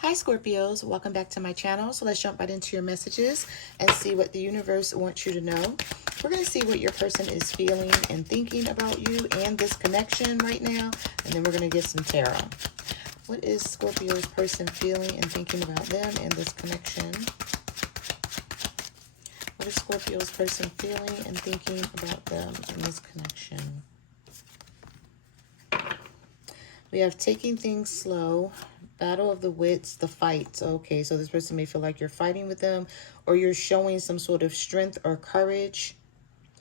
Hi Scorpios, welcome back to my channel. So let's jump right into your messages and see what the universe wants you to know. We're going to see what your person is feeling and thinking about you and this connection right now. And then we're going to get some tarot. What is Scorpio's person feeling and thinking about them and this connection? What is Scorpio's person feeling and thinking about them and this connection? We have taking things slow, battle of the wits, the fight. Okay, so this person may feel like you're fighting with them or you're showing some sort of strength or courage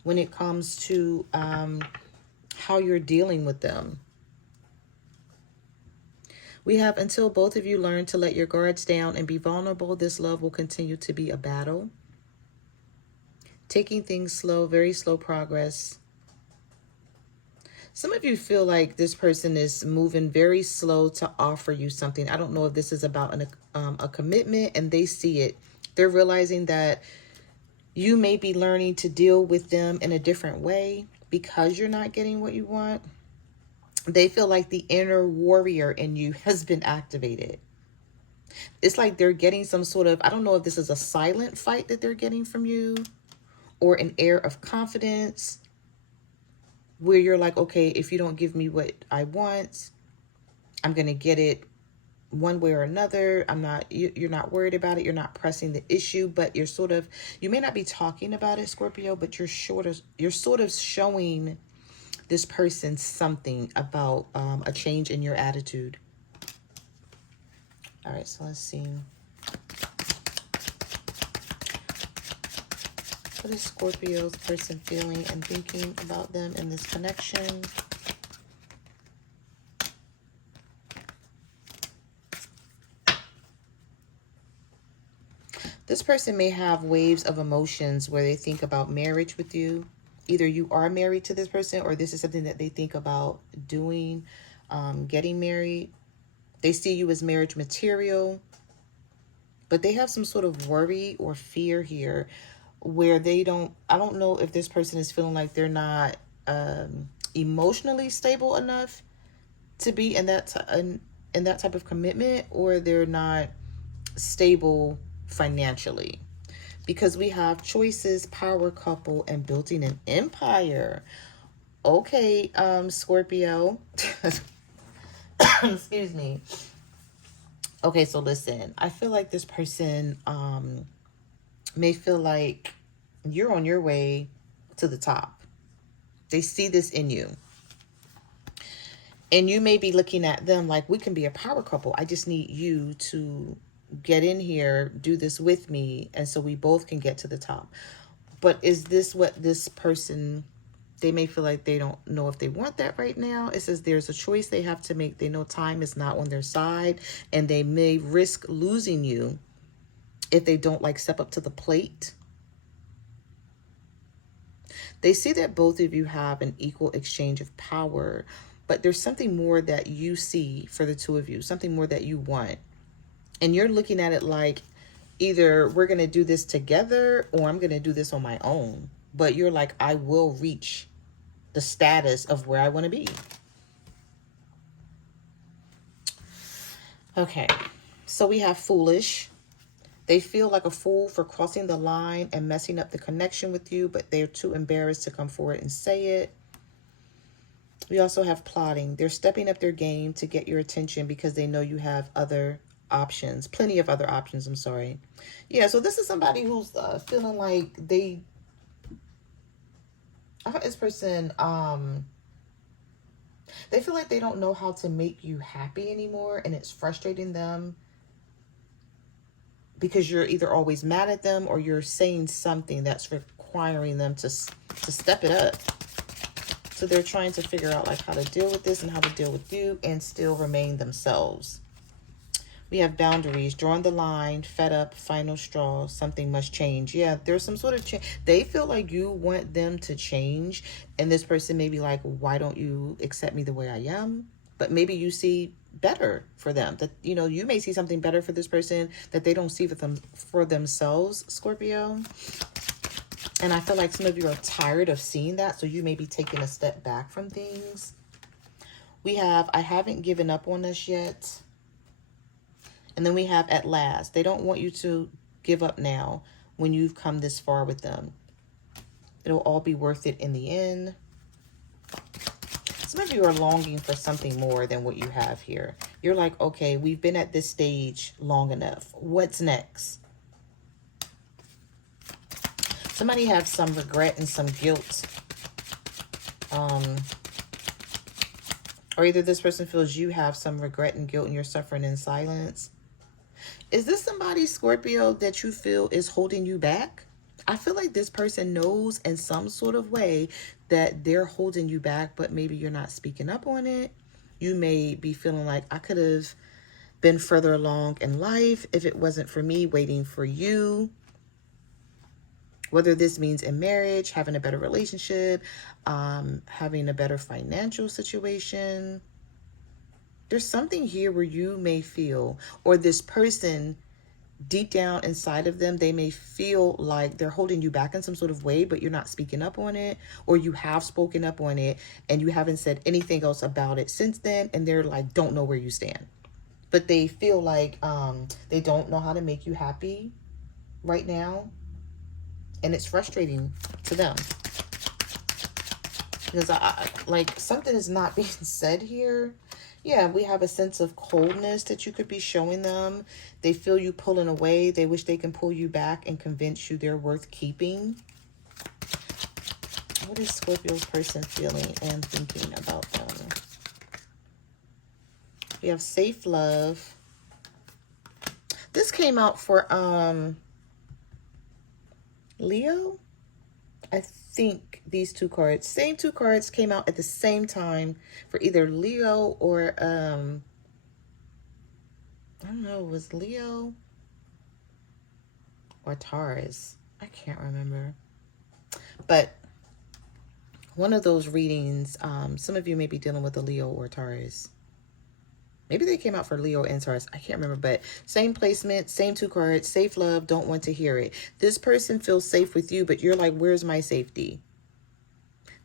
when it comes to how you're dealing with them. We have until both of you learn to let your guards down and be vulnerable, this love will continue to be a battle. Taking things slow, very slow progress. Some of you feel like this person is moving very slow to offer you something. I don't know if this is about a commitment and they see it. They're realizing that you may be learning to deal with them in a different way because you're not getting what you want. They feel like the inner warrior in you has been activated. It's like they're getting some sort of, I don't know if this is a silent fight that they're getting from you or an air of confidence, where you're like, okay, if you don't give me what I want, I'm going to get it one way or another. You're not worried about it. You're not pressing the issue, but you may not be talking about it, Scorpio, but you're sort of showing this person something about a change in your attitude. All right, so let's see. What is Scorpio's person feeling and thinking about them in this connection? This person may have waves of emotions where they think about marriage with you. Either you are married to this person or this is something that they think about doing, getting married. They see you as marriage material, but they have some sort of worry or fear here where I don't know if this person is feeling like they're not emotionally stable enough to be in that type of commitment, or they're not stable financially, because we have choices, power couple, and building an empire. Okay, Scorpio. Excuse me. Okay, so listen, I feel like this person may feel like you're on your way to the top. They see this in you. And you may be looking at them like, we can be a power couple. I just need you to get in here, do this with me, and so we both can get to the top. But is this what this person, they may feel like they don't know if they want that right now. It says there's a choice they have to make. They know time is not on their side, and they may risk losing you if they don't step up to the plate. They see that both of you have an equal exchange of power, but there's something more that you see for the two of you, something more that you want. And you're looking at it like, either we're going to do this together or I'm going to do this on my own. But you're like, I will reach the status of where I want to be. Okay, so we have foolish. They feel like a fool for crossing the line and messing up the connection with you, but they're too embarrassed to come forward and say it. We also have plotting. They're stepping up their game to get your attention because they know you have other options, plenty of other options. I'm sorry. Yeah, so this is somebody who's feeling like I thought this person, they feel like they don't know how to make you happy anymore, and it's frustrating them because you're either always mad at them or you're saying something that's requiring them to step it up. So they're trying to figure out how to deal with this and how to deal with you and still remain themselves. We have boundaries, drawing the line, fed up, final straw, something must change. Yeah, there's some sort of change. They feel like you want them to change, and this person may be like, why don't you accept me the way I am? But maybe you see better for them. That, you may see something better for this person that they don't see for themselves, Scorpio. And I feel like some of you are tired of seeing that, so you may be taking a step back from things. We have, I haven't given up on us yet. And then we have at last. They don't want you to give up now when you've come this far with them. It'll all be worth it in the end. Some of you are longing for something more than what you have here. You're like, okay, we've been at this stage long enough. What's next? Somebody have some regret and some guilt. Or either this person feels you have some regret and guilt and you're suffering in silence. Is this somebody, Scorpio, that you feel is holding you back? I feel like this person knows in some sort of way that they're holding you back, but maybe you're not speaking up on it. You may be feeling like, I could have been further along in life if it wasn't for me waiting for you. Whether this means in marriage, having a better relationship, having a better financial situation. There's something here where you may feel, or this person deep down inside of them, they may feel like they're holding you back in some sort of way, but you're not speaking up on it, or you have spoken up on it and you haven't said anything else about it since then, and they're like, don't know where you stand. But they feel like they don't know how to make you happy right now. And it's frustrating to them. Because like something is not being said here. Yeah, we have a sense of coldness that you could be showing them. They feel you pulling away. They wish they can pull you back and convince you they're worth keeping. What is Scorpio's person feeling and thinking about them? We have safe love. This came out for Leo. I think these two cards, same two cards, came out at the same time for either Leo or I don't know, was Leo or Taurus? I can't remember. But one of those readings, some of you may be dealing with a Leo or Taurus. Maybe they came out for Leo and Taurus. I can't remember, but same placement, same two cards, safe love, don't want to hear it. This person feels safe with you, but you're like, where's my safety?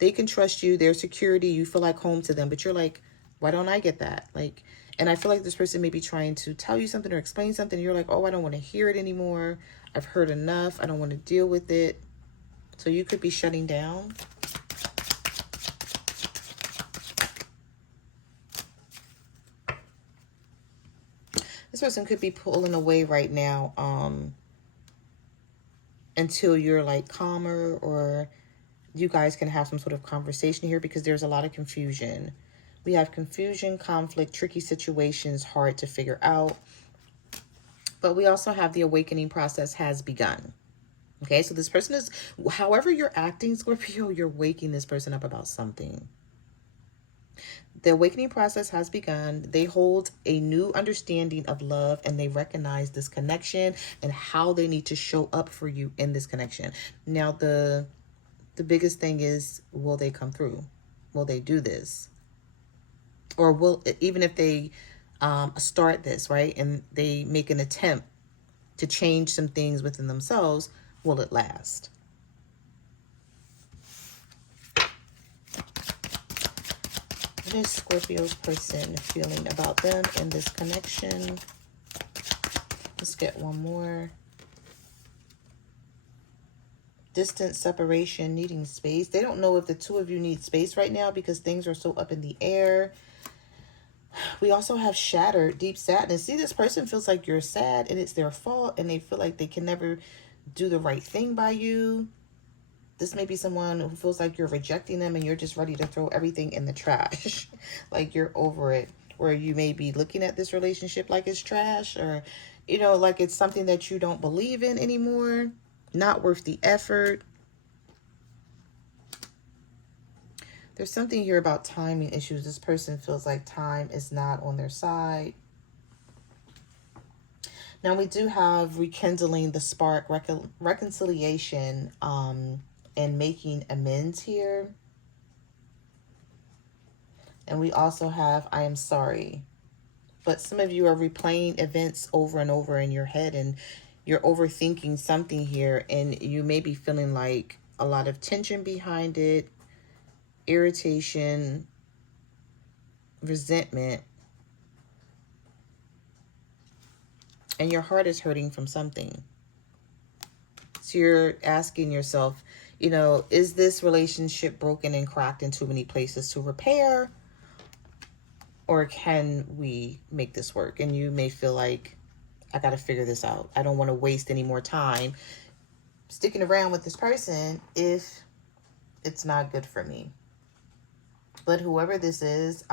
They can trust you, their security, you feel like home to them, but you're like, why don't I get that? Like, and I feel like this person may be trying to tell you something or explain something. You're like, oh, I don't want to hear it anymore. I've heard enough. I don't want to deal with it. So you could be shutting down. This person could be pulling away right now until you're like calmer, or you guys can have some sort of conversation here, because there's a lot of confusion. We have confusion, conflict, tricky situations, hard to figure out. But we also have the awakening process has begun. Okay, so this person is, however you're acting, Scorpio, you're waking this person up about something. The awakening process has begun. They hold a new understanding of love, and they recognize this connection and how they need to show up for you in this connection. Now, the biggest thing is, will they come through? Will they do this? Or will, even if they start this, right, and they make an attempt to change some things within themselves, will it last? What is Scorpio's person feeling about them in this connection? Let's get one more. Distance, separation, needing space. They don't know if the two of you need space right now because things are so up in the air. We also have shattered, deep sadness. See, this person feels like you're sad and it's their fault, and they feel like they can never do the right thing by you. This may be someone who feels like you're rejecting them and you're just ready to throw everything in the trash. Like you're over it. Or you may be looking at this relationship like it's trash, or, you know, like it's something that you don't believe in anymore. Not worth the effort. There's something here about timing issues. This person feels like time is not on their side. Now we do have rekindling the spark, reconciliation, and making amends here. And we also have I am sorry. But some of you are replaying events over and over in your head, and you're overthinking something here, and you may be feeling like a lot of tension behind it, irritation, resentment. and your heart is hurting from something. So you're asking yourself, you know, is this relationship broken and cracked in too many places to repair? Or can we make this work? And you may feel like, I got to figure this out. I don't want to waste any more time sticking around with this person if it's not good for me. But whoever this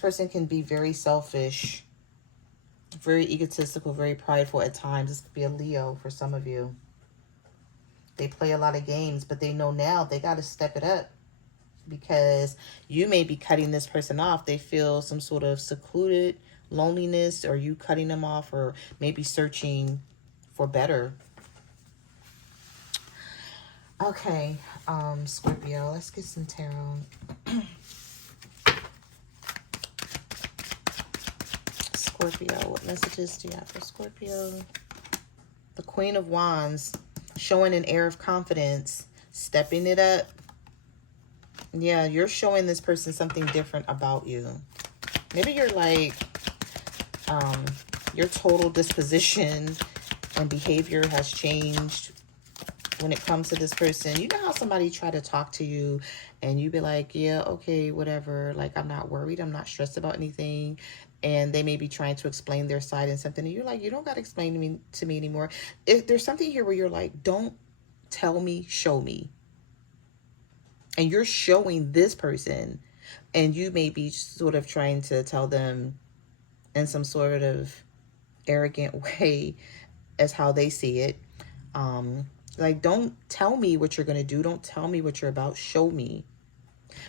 person can be very selfish, very egotistical, very prideful at times. This could be a Leo for some of you. They play a lot of games, but they know now they got to step it up, because you may be cutting this person off. They feel some sort of secluded loneliness, or you cutting them off, or maybe searching for better. Okay, Scorpio, let's get some tarot. Scorpio, what messages do you have for Scorpio? The Queen of Wands, showing an air of confidence, stepping it up. Yeah, you're showing this person something different about you. Maybe you're like, your total disposition and behavior has changed when it comes to this person. You know how somebody try to talk to you and you be like, yeah, okay, whatever. Like, I'm not worried. I'm not stressed about anything. And they may be trying to explain their side and something. And you're like, you don't got to explain to me anymore. If there's something here where you're like, don't tell me, show me. And you're showing this person, and you may be sort of trying to tell them in some sort of arrogant way as how they see it. Like, don't tell me what you're going to do. Don't tell me what you're about. Show me.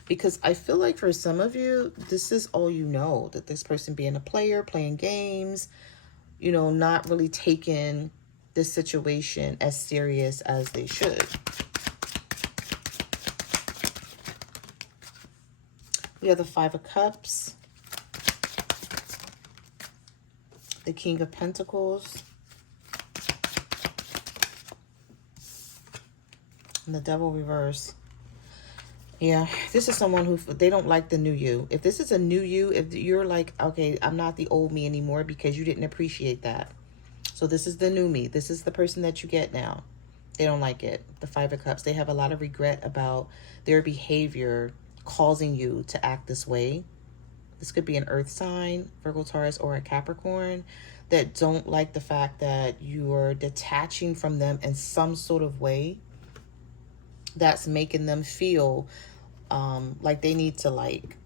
Because I feel like for some of you, this is all you know. That this person being a player, playing games, you know, not really taking this situation as serious as they should. We have the Five of Cups, the King of Pentacles, and the Devil reverse. Yeah, this is someone who, they don't like the new you. If this is a new you, if you're like, okay, I'm not the old me anymore because you didn't appreciate that. So this is the new me. This is the person that you get now. They don't like it. The Five of Cups. They have a lot of regret about their behavior causing you to act this way. This could be an earth sign, Virgo, Taurus, or a Capricorn, that don't like the fact that you are detaching from them in some sort of way that's making them feel like they need to like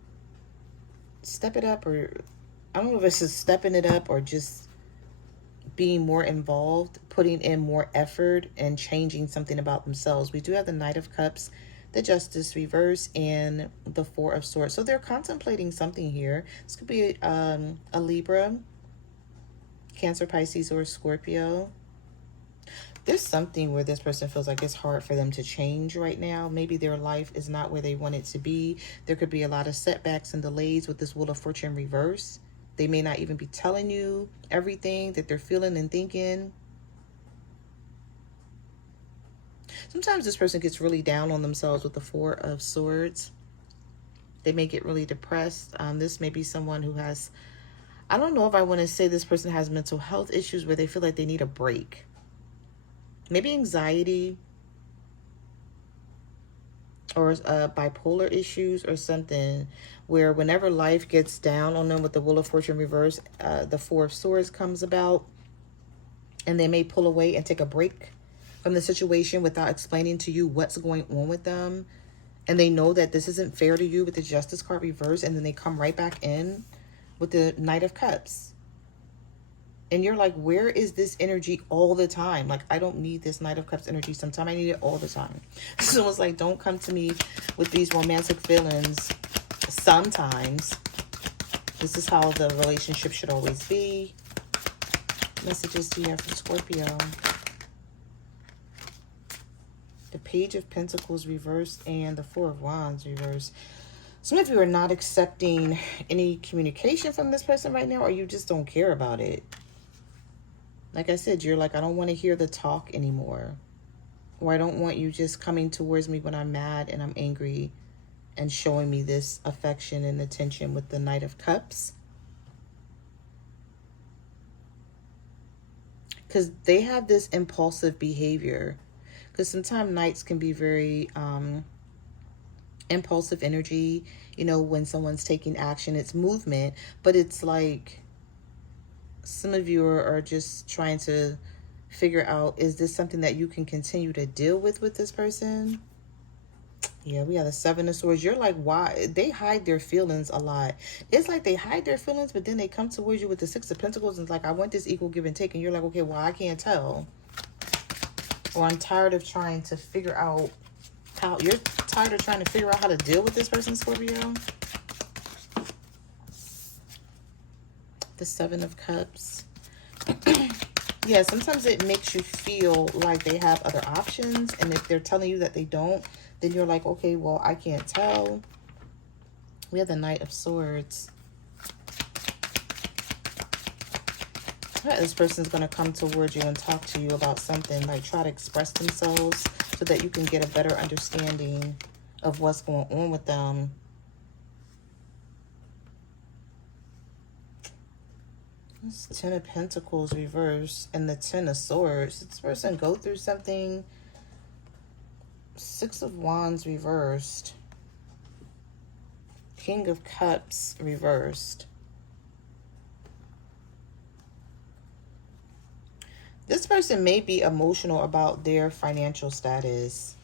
step it up, or I don't know if it's just stepping it up or just being more involved, putting in more effort and changing something about themselves. We do have the Knight of Cups, the Justice reverse, and the Four of Swords. So they're contemplating something here. This could be a Libra, Cancer, Pisces, or Scorpio. There's something where this person feels like it's hard for them to change right now. Maybe their life is not where they want it to be. There could be a lot of setbacks and delays with this Wheel of Fortune reverse. They may not even be telling you everything that they're feeling and thinking. Sometimes this person gets really down on themselves with the Four of Swords. They may get really depressed. This may be someone who has, I don't know if I want to say this person has mental health issues where they feel like they need a break. Maybe anxiety or bipolar issues or something, where whenever life gets down on them with the Wheel of Fortune reverse, the Four of Swords comes about, and they may pull away and take a break from the situation without explaining to you what's going on with them. And they know that this isn't fair to you with the Justice card reverse, and then they come right back in with the Knight of Cups. And you're like, where is this energy all the time? Like, I don't need this Knight of Cups energy. Sometimes I need it all the time. So it's like, don't come to me with these romantic feelings sometimes. This is how the relationship should always be. Messages do you have for Scorpio? The Page of Pentacles reversed and the Four of Wands reversed. Some of you are not accepting any communication from this person right now, or you just don't care about it. Like I said, you're like, I don't want to hear the talk anymore. Or I don't want you just coming towards me when I'm mad and I'm angry and showing me this affection and attention with the Knight of Cups. because they have this impulsive behavior. Because sometimes nights can be very impulsive energy. You know, when someone's taking action, it's movement, but it's like some of you are just trying to figure out, is this something that you can continue to deal with this person? Yeah, we have the Seven of Swords. You're like, why? They hide their feelings a lot. It's like they hide their feelings, but then they come towards you with the Six of Pentacles and it's like, I want this equal give and take. And you're like, okay, well, I can't tell. Or I'm tired of trying to figure out how. You're tired of trying to figure out how to deal with this person, Scorpio. The Seven of Cups. Yeah, sometimes it makes you feel like they have other options. And if they're telling you that they don't, then you're like, okay, well, I can't tell. We have the Knight of Swords. Yeah, this person's going to come towards you and talk to you about something, like try to express themselves so that you can get a better understanding of what's going on with them. It's Ten of Pentacles reversed and the Ten of Swords. This person go through something. Six of Wands reversed. King of Cups reversed. This person may be emotional about their financial status.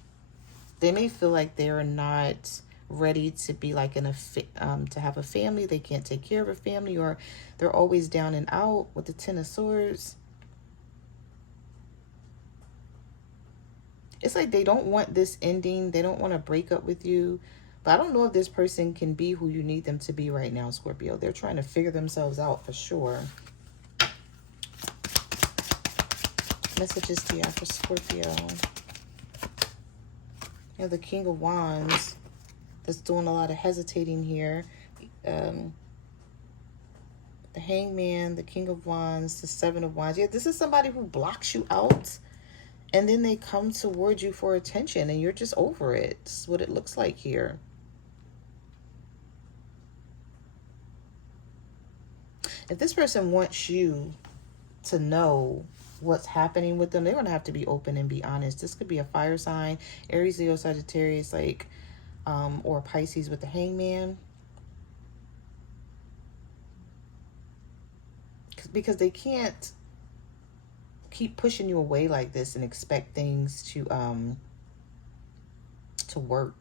They may feel like they're not ready to be like in a to have a family. They can't take care of a family, or they're always down and out with the Ten of Swords. It's like they don't want this ending. They don't want to break up with you. But I don't know if this person can be who you need them to be right now, Scorpio. They're trying to figure themselves out for sure. Messages to you for Scorpio. You have the King of Wands that's doing a lot of hesitating here. The Hangman, the King of Wands, the Seven of Wands. Yeah, this is somebody who blocks you out. And then they come towards you for attention and you're just over it. That's what it looks like here. If this person wants you to know what's happening with them, they're going to have to be open and be honest. This could be a fire sign, Aries, Leo, Sagittarius, like, or Pisces with the Hangman. Because they can't keep pushing you away like this and expect things to work.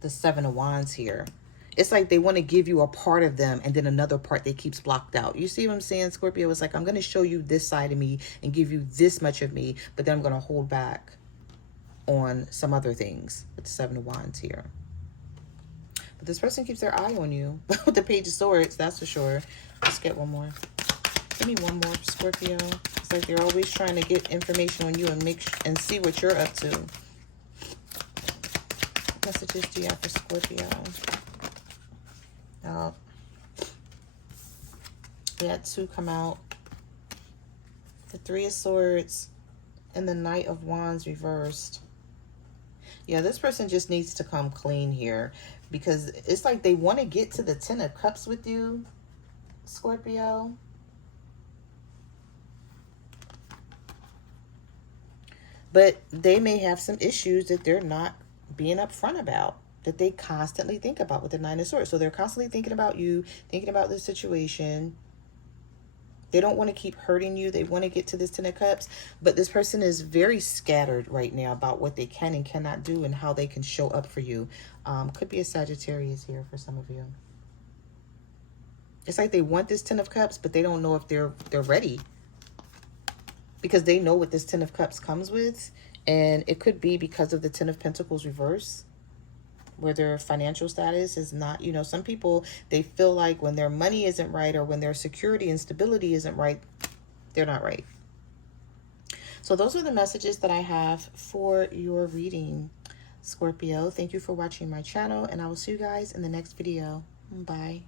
The Seven of Wands here. It's like they want to give you a part of them and then another part that keeps blocked out. You see what I'm saying, Scorpio? It's like, I'm going to show you this side of me and give you this much of me, but then I'm going to hold back on some other things with the Seven of Wands here. But this person keeps their eye on you with the Page of Swords, that's for sure. Let's get one more. Give me one more, Scorpio. It's like they're always trying to get information on you and see what you're up to. Messages do you have for Scorpio? We had two come out. The Three of Swords and the Knight of Wands reversed. Yeah, this person just needs to come clean here because it's like they want to get to the Ten of Cups with you, Scorpio. But they may have some issues that they're not being upfront about, that they constantly think about with the Nine of Swords. So they're constantly thinking about you, thinking about the situation. They don't want to keep hurting you. They want to get to this Ten of Cups. But this person is very scattered right now about what they can and cannot do and how they can show up for you. Could be a Sagittarius here for some of you. It's like they want this Ten of Cups, but they don't know if they're ready. Because they know what this Ten of Cups comes with. And it could be because of the Ten of Pentacles reverse, where their financial status is not, you know, some people, they feel like when their money isn't right or when their security and stability isn't right, they're not right. So those are the messages that I have for your reading, Scorpio. Thank you for watching my channel, and I will see you guys in the next video. Bye.